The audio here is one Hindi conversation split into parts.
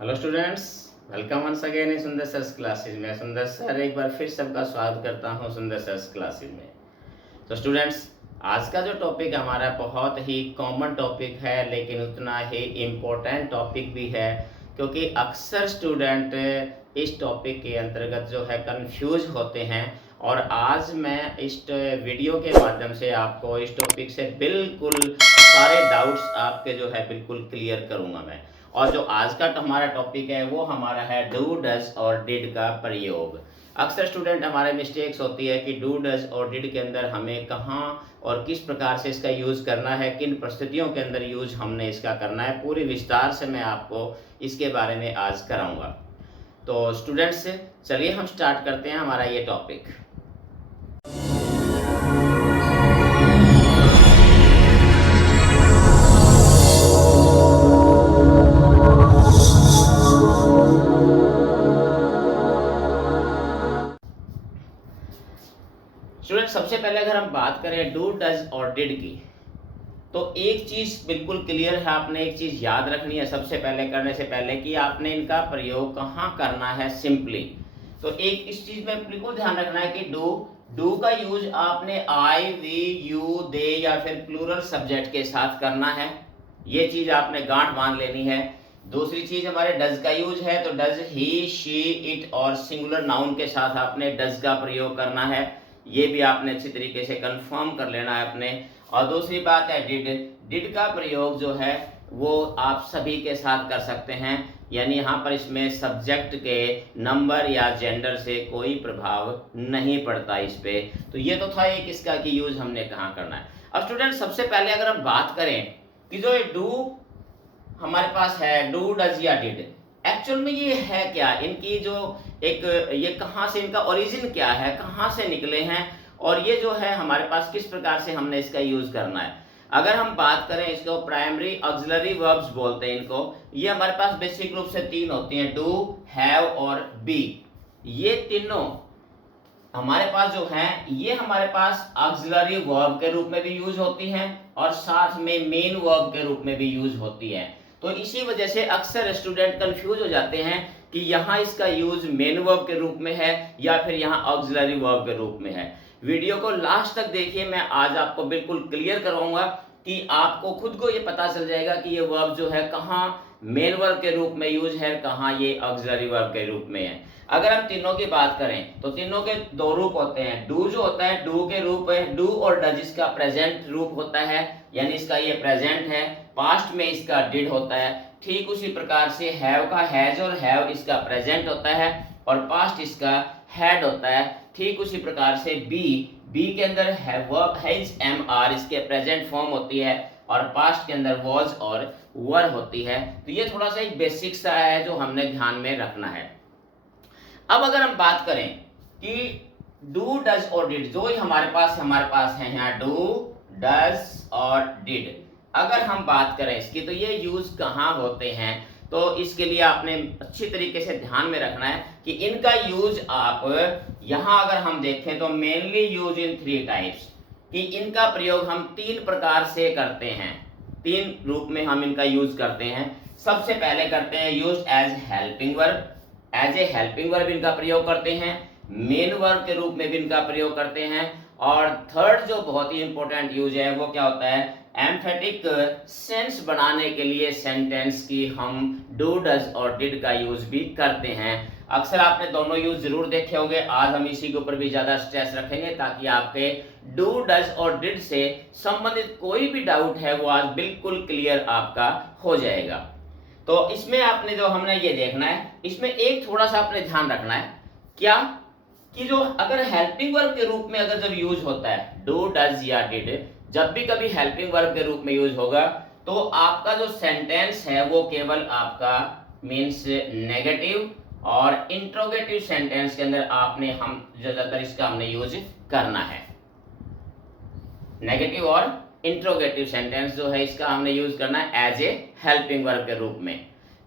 Hello students, welcome once again in Sundar sir's classes में। सुंदर सर एक बार फिर सबका स्वागत करता हूं सुंदर सर्स क्लासेज में। तो स्टूडेंट्स, आज का जो टॉपिक हमारा बहुत ही कॉमन टॉपिक है, लेकिन उतना ही इम्पोर्टेंट टॉपिक भी है, क्योंकि अक्सर स्टूडेंट इस टॉपिक के अंतर्गत जो है कंफ्यूज होते हैं। और आज मैं इस वीडियो के माध्यम से आपको इस टॉपिक से बिल्कुल सारे डाउट्स आपके जो है बिल्कुल क्लियर करूंगा मैं। और जो आज का हमारा टॉपिक है वो हमारा है डू डज और डिड का प्रयोग। अक्सर स्टूडेंट हमारे मिस्टेक्स होती है कि डू डज और डिड के अंदर हमें कहाँ और किस प्रकार से इसका यूज़ करना है, किन परिस्थितियों के अंदर यूज हमने इसका करना है, पूरी विस्तार से मैं आपको इसके बारे में आज कराऊंगा। तो स्टूडेंट्स, चलिए हम स्टार्ट करते हैं हमारा ये टॉपिक। स्टूडेंट, सबसे पहले अगर हम बात करें डू डज और डिड की, तो एक चीज बिल्कुल क्लियर है, आपने एक चीज याद रखनी है सबसे पहले करने से पहले कि आपने इनका प्रयोग कहाँ करना है। सिंपली तो एक इस चीज में बिल्कुल ध्यान रखना है कि डू का यूज आपने आई वी यू दे या फिर प्लूरल सब्जेक्ट के साथ करना है। ये चीज आपने गांठ बांध लेनी है। दूसरी चीज हमारे डज का यूज है, तो डज ही शी इट और सिंगुलर नाउन के साथ आपने डज का प्रयोग करना है। ये भी आपने अच्छी तरीके से कंफर्म कर लेना है अपने। और दूसरी बात है डिड का प्रयोग जो है वो आप सभी के साथ कर सकते हैं, यानी यहाँ पर इसमें सब्जेक्ट के नंबर या जेंडर से कोई प्रभाव नहीं पड़ता इस पे। तो ये तो था एक इसका कि यूज हमने कहाँ करना है। अब स्टूडेंट, सबसे पहले अगर हम बात करें कि जो ये डू हमारे पास है, डू डज या डिड, एक्चुअल में ये है क्या, इनकी जो एक ये कहाँ से, इनका ओरिजिन क्या है, कहाँ से निकले हैं, और ये जो है हमारे पास किस प्रकार से हमने इसका यूज करना है। अगर हम बात करें इसको, प्राइमरी ऑक्सिलरी वर्ब्स बोलते हैं इनको। ये हमारे पास बेसिक रूप से तीन होती हैं, डू, हैव और बी। ये तीनों हमारे पास जो है ये हमारे पास ऑक्सिलरी वर्ब के रूप में भी यूज होती हैं और साथ में मेन वर्ब के रूप में भी यूज होती है। तो इसी वजह से अक्सर स्टूडेंट कंफ्यूज हो जाते हैं कि यहाँ इसका यूज मेन वर्ब के रूप में है या फिर यहाँ ऑक्सिलरी वर्ब के रूप में है। वीडियो को लास्ट तक देखिए, मैं आज आपको बिल्कुल क्लियर कराऊंगा कि आपको खुद को ये पता चल जाएगा कि ये वर्ब जो है कहाँ मेन वर्ब के रूप में यूज है, कहाँ ये ऑक्सिलरी वर्ब के रूप में है। अगर हम तीनों की बात करें तो तीनों के दो रूप होते हैं। डू जो होता है, डू के रूप है डू और डज, इसका प्रेजेंट रूप होता है, यानी इसका ये प्रेजेंट है। पास्ट में इसका डिड होता है। ठीक उसी प्रकार से हैव का हैज और हैव इसका प्रेजेंट होता है और पास्ट इसका हैड होता है। ठीक उसी प्रकार से बी के अंदर वर्ब हैज एम आर इसके प्रेजेंट फॉर्म होती है और पास्ट के अंदर वॉज और वर होती है। तो ये थोड़ा सा एक बेसिक सा है जो हमने ध्यान में रखना है। अब अगर हम बात करें कि डू डज और डिड, जो ही हमारे पास है यहाँ डू डज और डिड। अगर हम बात करें इसकी, तो ये यूज कहाँ होते हैं, तो इसके लिए आपने अच्छी तरीके से ध्यान में रखना है कि इनका यूज आप यहाँ अगर हम देखें तो mainly use in three types, कि इनका प्रयोग हम तीन प्रकार से करते हैं, तीन रूप में हम इनका यूज करते हैं। सबसे पहले करते हैं use as helping verb, as a helping verb इनका प्रयोग करते हैं। मेन वर्ब के रूप में भी इनका प्रयोग करते हैं। और थर्ड जो बहुत ही इंपॉर्टेंट यूज है वो क्या होता है, एम्फेटिक सेंस बनाने के लिए सेंटेंस की हम डू डज और डिड का यूज भी करते हैं। अक्सर आपने दोनों यूज जरूर देखे होंगे। आज हम इसी के ऊपर भी ज्यादा स्ट्रेस रखेंगे ताकि आपके डू डज और डिड से संबंधित कोई भी डाउट है वो आज बिल्कुल क्लियर आपका हो जाएगा। तो इसमें आपने जो हमने ये देखना है, इसमें एक थोड़ा सा आपने ध्यान रखना है क्या, कि जो अगर हेल्पिंग वर्ब के रूप में अगर जब यूज होता है डू डज या डिड, जब भी कभी हेल्पिंग वर्ब के रूप में यूज होगा तो आपका जो सेंटेंस है वो केवल आपका मीन्स नेगेटिव और इंट्रोगेटिव सेंटेंस के अंदर आपने हम ज्यादातर इसका हमने यूज करना है। नेगेटिव और इंट्रोगेटिव सेंटेंस जो है इसका हमने यूज करना है एज ए हेल्पिंग वर्ब के रूप में।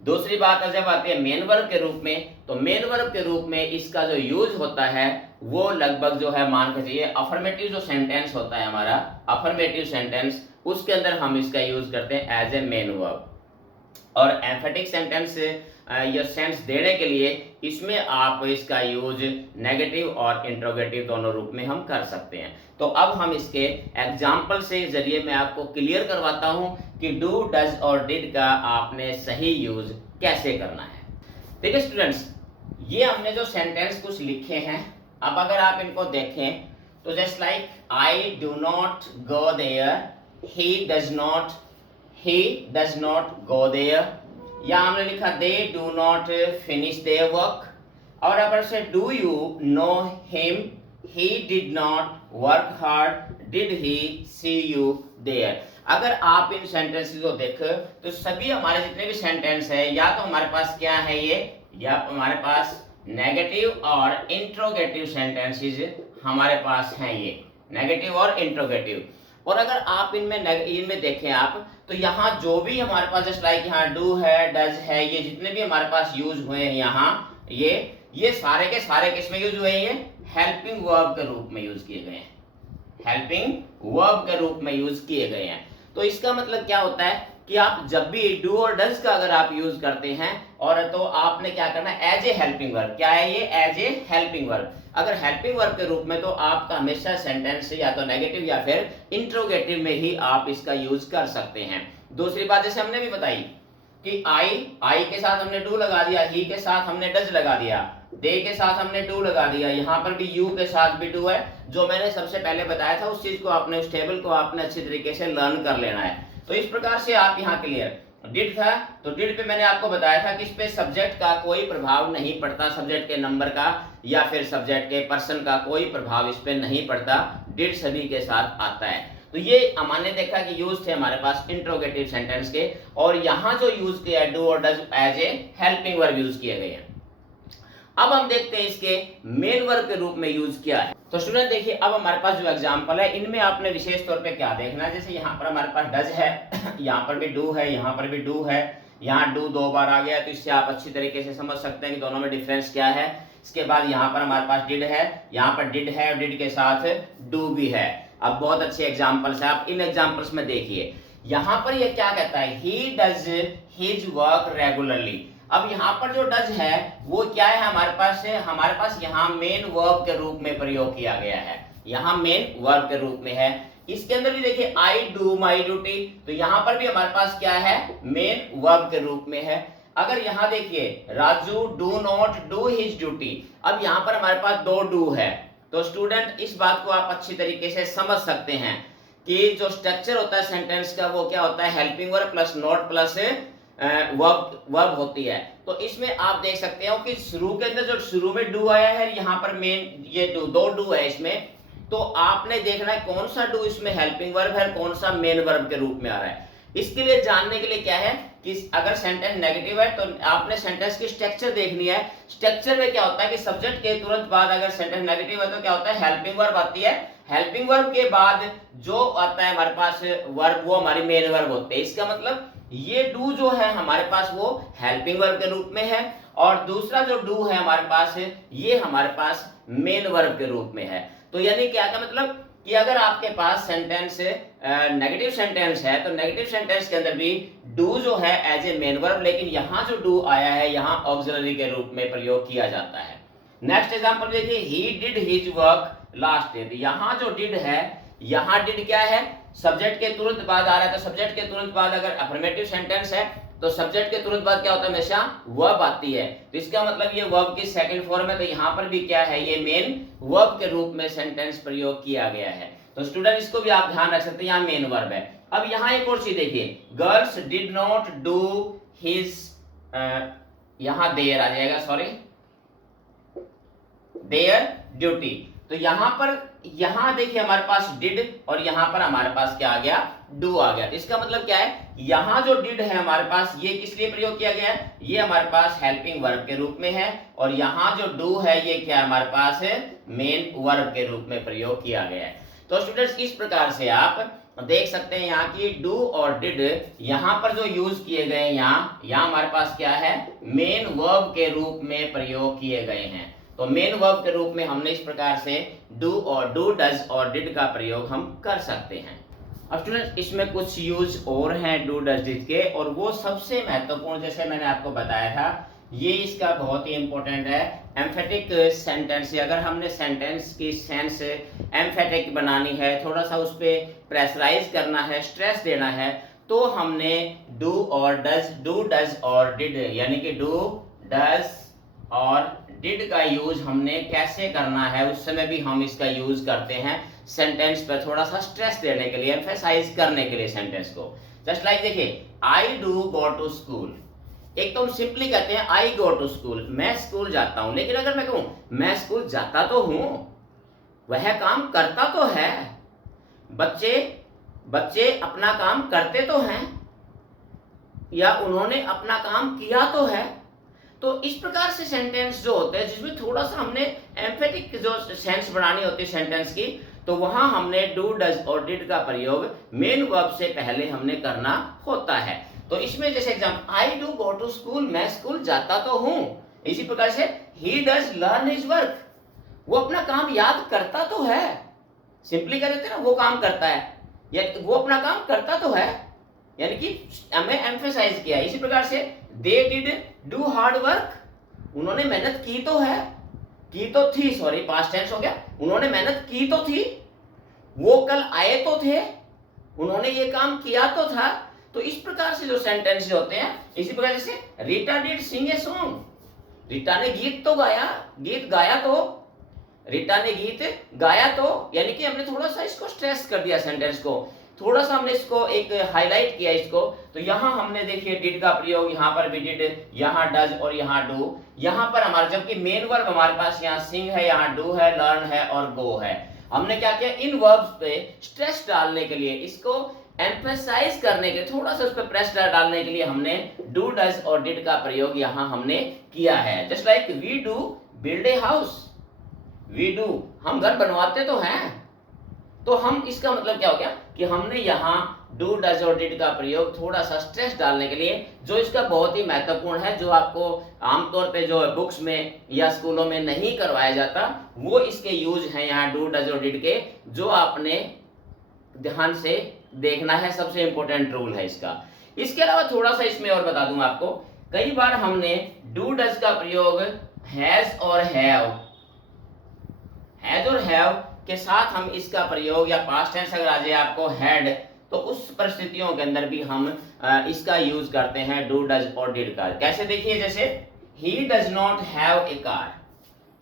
दूसरी बात जब आती है मेन वर्ब के रूप में, तो मेन वर्ब के रूप में इसका जो यूज होता है वो लगभग जो है मान के चलिए अफर्मेटिव जो सेंटेंस होता है हमारा, अफर्मेटिव सेंटेंस, उसके अंदर हम इसका यूज करते हैं एज ए मेन वर्ब। और एम्फेटिक सेंटेंस या सेंस देने के लिए इसमें आप इसका यूज नेगेटिव और इंट्रोगेटिव दोनों रूप में हम कर सकते हैं। तो अब हम इसके एग्जाम्पल से जरिए मैं आपको क्लियर करवाता हूं कि डू, डज और डिड का आपने सही यूज कैसे करना है। देखिए स्टूडेंट्स, ये हमने जो सेंटेंस कुछ लिखे हैं, अब अगर आप इनको देखें तो just like I do not go there, he does not go there, या हमने लिखा they do not finish their work, और अगर say do you know him, he did not work hard, did he see you there. अगर आप इन सेंटेंसेस को देखें तो सभी हमारे जितने भी सेंटेंस है, या तो हमारे पास क्या है ये, या हमारे पास नेगेटिव और इंट्रोगेटिव सेंटेंसेस हमारे पास हैं, ये नेगेटिव और इंट्रोगेटिव। और अगर आप इनमें देखें आप, तो यहाँ जो भी हमारे पास जस्ट लाइक यहाँ डू है, डज है, ये जितने भी हमारे पास यूज हुए हैं यहाँ, ये सारे के सारे किस में यूज हुए हैं, ये हेल्पिंग वर्ब के रूप में यूज किए गए हैं, हेल्पिंग वर्ब के रूप में यूज किए गए हैं। तो इसका मतलब क्या होता है कि आप जब भी डू और डज का अगर आप यूज करते हैं, और तो आपने क्या करना है, एज ए हेल्पिंग वर्ब। क्या है ये, एज ए हेल्पिंग वर्ब। अगर हेल्पिंग वर्ब के रूप में, तो आपका हमेशा सेंटेंस या तो नेगेटिव या फिर इंट्रोगेटिव में ही आप इसका यूज कर सकते हैं। दूसरी बात जैसे हमने भी बताई कि आई के साथ हमने डू लगा दिया, ही के साथ हमने डज लगा दिया, दे के साथ हमने डू लगा दिया, यहाँ पर भी यू के साथ भी डू है। जो मैंने सबसे पहले बताया था उस चीज को आपने, उस टेबल को आपने अच्छी तरीके से लर्न कर लेना है। तो इस प्रकार से आप यहाँ क्लियर, डिड था तो डिड पे मैंने आपको बताया था कि इस पे सब्जेक्ट का कोई प्रभाव नहीं पड़ता, सब्जेक्ट के नंबर का या फिर सब्जेक्ट के पर्सन का कोई प्रभाव इस पे नहीं पड़ता, डिड सभी के साथ आता है। तो ये हमने देखा कि यूज थे हमारे पास इंट्रोगेटिव सेंटेंस के, और यहाँ जो यूज किया डू और does as a helping verb use किए गए हैं। अब हम देखते हैं इसके मेन वर्ब के रूप में यूज किया है। तो स्टूडेंट देखिए, अब हमारे पास जो एग्जांपल है इनमें आपने विशेष तौर पे क्या देखना है, जैसे यहाँ पर हमारे पास डज है, यहाँ पर भी डू है, यहाँ पर भी डू है, यहाँ डू 2 बार आ गया, तो इससे आप अच्छी तरीके से समझ सकते हैं कि दोनों में डिफरेंस क्या है। इसके बाद यहाँ पर हमारे पास डिड है, यहाँ पर डिड है, डिड के साथ डू भी है। अब बहुत अच्छे एग्जाम्पल्स है, आप इन एग्जाम्पल्स में देखिए, यहाँ पर ये क्या कहता है, he does his work regularly. अब यहाँ पर जो डज है वो क्या है हमारे पास यहाँ मेन वर्ब के रूप में प्रयोग किया गया है, यहाँ मेन वर्ब के रूप में है। इसके अंदर भी देखिए आई डू माई ड्यूटी, तो यहाँ पर भी हमारे पास क्या है, मेन वर्ब के रूप में है। अगर यहाँ देखिए Raju do not do his duty, अब यहाँ पर हमारे पास 2 डू है। तो स्टूडेंट इस बात को आप अच्छी तरीके से समझ सकते हैं कि जो स्ट्रक्चर होता है सेंटेंस का वो क्या होता है, helping verb plus not plus verb होती है। तो इसमें आप देख सकते हो कि शुरू के अंदर जो शुरू में डू आया है, यहाँ पर मेन ये 2 डू है इसमें, तो आपने देखना है कौन सा डू इसमें हेल्पिंग वर्ब है, कौन सा मेन वर्ब के रूप में आ रहा है। इसके लिए जानने के लिए क्या है कि अगर सेंटेंस नेगेटिव है तो आपने सेंटेंस की स्ट्रक्चर देखनी है। स्ट्रक्चर में क्या होता है कि सब्जेक्ट के तुरंत बाद अगर सेंटेंस नेगेटिव है तो क्या होता है, हेल्पिंग वर्ब आती है, हेल्पिंग वर्ब के बाद जो आता है हमारे पास वर्ब वो हमारी मेन वर्ब होते हैं। इसका मतलब ये डू जो है हमारे पास वो हेल्पिंग वर्ब के रूप में है, और दूसरा जो डू है हमारे पास ये हमारे पास मेन वर्ब के रूप में है। तो यानी क्या का मतलब कि अगर आपके पास सेंटेंस नेगेटिव सेंटेंस है तो नेगेटिव सेंटेंस के अंदर भी डू जो है एज ए मेन वर्ब, लेकिन यहाँ जो डू आया है यहाँ ऑक्सिलरी के रूप में प्रयोग किया जाता है। नेक्स्ट एग्जांपल देखिए, he did his work last day. यहाँ जो डिड है, यहाँ डिड क्या है, सब्जेक्ट के तुरंत बाद आ रहा है, तो सब्जेक्ट के तुरंत बाद अगर अफर्मेटिव सेंटेंस है तो सब्जेक्ट के तुरंत बाद क्या होता है, हमेशा वर्ब आती है। तो इसका मतलब ये वर्ब की सेकंड फॉर्म है, तो यहाँ पर भी क्या है, ये मेन वर्ब के रूप में सेंटेंस प्रयोग किया गया है। तो स्टूडेंट इसको भी आप ध्यान रख सकते हैं, यहाँ मेन वर्ब है। अब यहाँ एक और चीज देखिए, girls did not do his, यहाँ देयर आ जाएगा, सॉरी देयर ड्यूटी। तो यहाँ पर यहाँ देखिए हमारे पास डिड और यहाँ पर हमारे पास क्या आ गया, डू आ गया। इसका मतलब क्या है, यहाँ जो डिड है हमारे पास ये किस लिए प्रयोग किया गया है, ये हमारे पास हेल्पिंग वर्ब के रूप में है, और यहाँ जो डू है ये क्या है हमारे पास है, मेन वर्ब के रूप में प्रयोग किया गया है। तो स्टूडेंट्स इस प्रकार से आप देख सकते हैं यहाँ की डू और डिड यहाँ पर जो यूज किए गए, यहाँ हमारे पास क्या है, मेन वर्ब के रूप में प्रयोग किए गए हैं। तो मेन वर्ब के रूप में हमने इस प्रकार से डू और डू डज और डिड का प्रयोग हम कर सकते हैं। अब स्टूडेंट इसमें कुछ यूज और हैं डू डज डिड के, और वो सबसे महत्वपूर्ण जैसे मैंने आपको बताया था, ये इसका बहुत ही इंपॉर्टेंट है एम्फेटिक सेंटेंस। अगर हमने सेंटेंस की सेंस एम्फेटिक बनानी है, थोड़ा सा उस पर प्रेशराइज करना है, स्ट्रेस देना है, तो हमने डू डज और डिड यानी कि डू डज और डिड का यूज हमने कैसे करना है, उस समय भी हम इसका यूज करते हैं सेंटेंस पर थोड़ा सा स्ट्रेस देने के लिए, एम्फेसाइज करने के लिए सेंटेंस को। जस्ट लाइक देखिए, I do go to school. एक तो हम सिंपली कहते हैं आई गो टू स्कूल, मैं स्कूल जाता हूं, लेकिन अगर मैं कहूं मैं स्कूल जाता तो हूं, वह काम करता तो है, बच्चे अपना काम करते तो हैं, या उन्होंने अपना काम किया तो है। तो इस प्रकार से सेंटेंस जो होते हैं जिसमें थोड़ा सा हमने एम्फेटिक जो सेंस बनानी होती है सेंटेंस की, तो वहां हमने डू डज और डिड का प्रयोग मेन वर्ब से पहले हमने करना होता है। तो इसमें जैसे example, I do go to school, मैं स्कूल जाता तो हूं। इसी प्रकार से ही डज लर्न हिज वर्क, वो अपना काम याद करता तो है। सिंपली कह देते ना वो काम करता है, या वो अपना काम करता तो है, यानी कि हमें एम्फेसाइज किया। इसी प्रकार से they did do hard work, उन्होंने मेहनत की तो है, की तो थी, सॉरी पास्ट टेंस हो गया, उन्होंने मेहनत की तो थी, वो कल आए तो थे, उन्होंने ये काम किया तो था। तो इस प्रकार से जो सेंटेंस होते हैं, इसी प्रकार जैसे Rita did sing a song, Rita ने गीत तो गाया, गीत गाया तो, रीटा ने गीत गाया तो, यानी कि हमने थोड़ा सा इसको स्ट्रेस कर दिया सेंटेंस को, थोड़ा सा हमने इसको एक हाईलाइट किया इसको। तो यहां हमने देखिए डिड का प्रयोग, यहां पर भी डिड, यहां डज और यहां डू, यहां पर हमारा जबकि मेन वर्ब हमारे पास यहां सिंग है, यहां डू है, लर्न है और गो है। हमने क्या किया, इन वर्ब्स पे स्ट्रेस डालने के लिए, इसको एम्फेसाइज करने के, थोड़ा सा उस पर प्रेस डालने के लिए हमने डू डज और डिड का प्रयोग यहां हमने किया है। Just like we do build a house, we do हम घर बनवाते तो हैं। तो हम इसका मतलब क्या हो गया कि हमने यहाँ डू डज और डिड का प्रयोग थोड़ा सा स्ट्रेस डालने के लिए, जो इसका बहुत ही महत्वपूर्ण है, जो आपको आमतौर पे जो बुक्स में या स्कूलों में नहीं करवाया जाता, वो इसके यूज हैं यहाँ डू डज और डिड के, जो आपने ध्यान से देखना है, सबसे इंपॉर्टेंट रूल है इसका। इसके अलावा थोड़ा सा इसमें और बता दूं आपको, कई बार हमने डू डज का प्रयोग हैज और हैव के साथ हम इसका प्रयोग, या पास्ट टेंस अगर आ जाए आपको हैड, तो उस परिस्थितियों के अंदर भी हम इसका यूज करते हैं डू डज और डिड का। कैसे देखिए, जैसे ही does not have a car,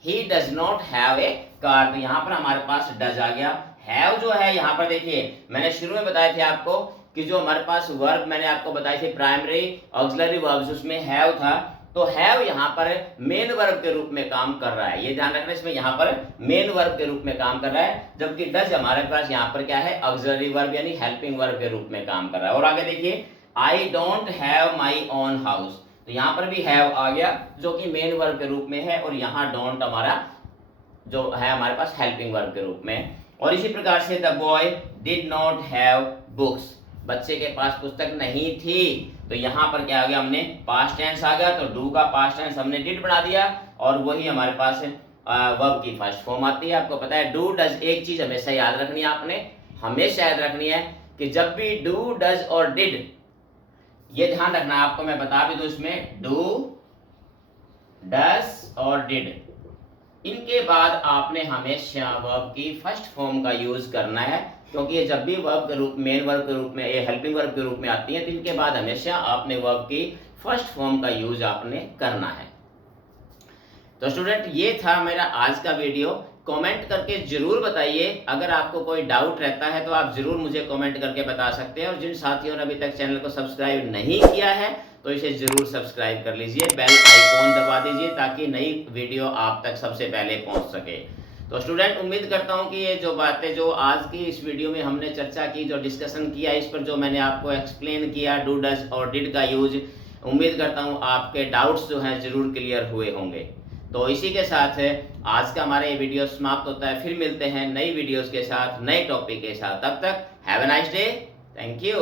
he does not have a car, तो यहाँ पर हमारे पास डज आ गया। हैव जो है यहाँ पर देखिए, मैंने शुरू में बताए थे आपको कि जो हमारे पास वर्ब मैंने आपको बताए थे प्राइमरी ऑक्सिलरी वर्ब्स, उसमें हैव था, तो हैव यहाँ पर मेन वर्ब के रूप में काम कर रहा है, ये ध्यान रखना, इसमें यहाँ पर मेन वर्ब के रूप में काम कर रहा है, जबकि डज हमारे पास यहाँ पर क्या है, ऑक्सिलरी वर्ब यानी हेल्पिंग वर्ब के रूप में काम कर रहा है। और आगे देखिए, I don't have my own house, तो यहाँ पर भी हैव आ गया जो कि मेन वर्ब के रूप में है, और यहाँ डोंट हमारा जो है हमारे पास हेल्पिंग वर्ब के रूप में। और इसी प्रकार से the boy did not have books, बच्चे के पास पुस्तक नहीं थी, तो यहाँ पर क्या आ गया, हमने पास्ट टेंस आ गया, तो डू का पास्ट टेंस हमने डिड बना दिया, और वही हमारे पास वर्ब की फर्स्ट फॉर्म आती है। आपको पता है डू डज, एक चीज हमेशा याद रखनी है, आपने हमेशा याद रखनी है कि जब भी डू डज और डिड, ये ध्यान रखना है आपको, मैं बता भी दूं, इसमें डू डज और डिड, इनके बाद आपने हमेशा वर्ब की फर्स्ट फॉर्म का यूज करना है, क्योंकि ये जब भी वर्ब के रूप, मेन वर्ब के रूप में, ये हेल्पिंग वर्ब के रूप में आती है, तो इनके बाद हमेशा आपने वर्ब की फर्स्ट फॉर्म का यूज आपने करना है। तो स्टूडेंट, ये था मेरा आज का वीडियो। कमेंट करके जरूर बताइए, अगर आपको कोई डाउट रहता है तो आप जरूर मुझे कमेंट करके बता सकते हैं, और जिन साथियों ने अभी तक चैनल को सब्सक्राइब नहीं किया है तो इसे जरूर सब्सक्राइब कर लीजिए, बेल आइकॉन दबा दीजिए, ताकि नई वीडियो आप तक सबसे पहले पहुंच सके। तो स्टूडेंट, उम्मीद करता हूं कि ये जो बातें जो आज की इस वीडियो में हमने चर्चा की, जो डिस्कशन किया, इस पर जो मैंने आपको एक्सप्लेन किया डू डज और डिड का यूज, उम्मीद करता हूं आपके डाउट्स जो हैं जरूर क्लियर हुए होंगे। तो इसी के साथ आज का हमारा ये वीडियो समाप्त होता है, फिर मिलते हैं नई वीडियोस के साथ, नए टॉपिक के साथ, तब तक have a nice day, thank you.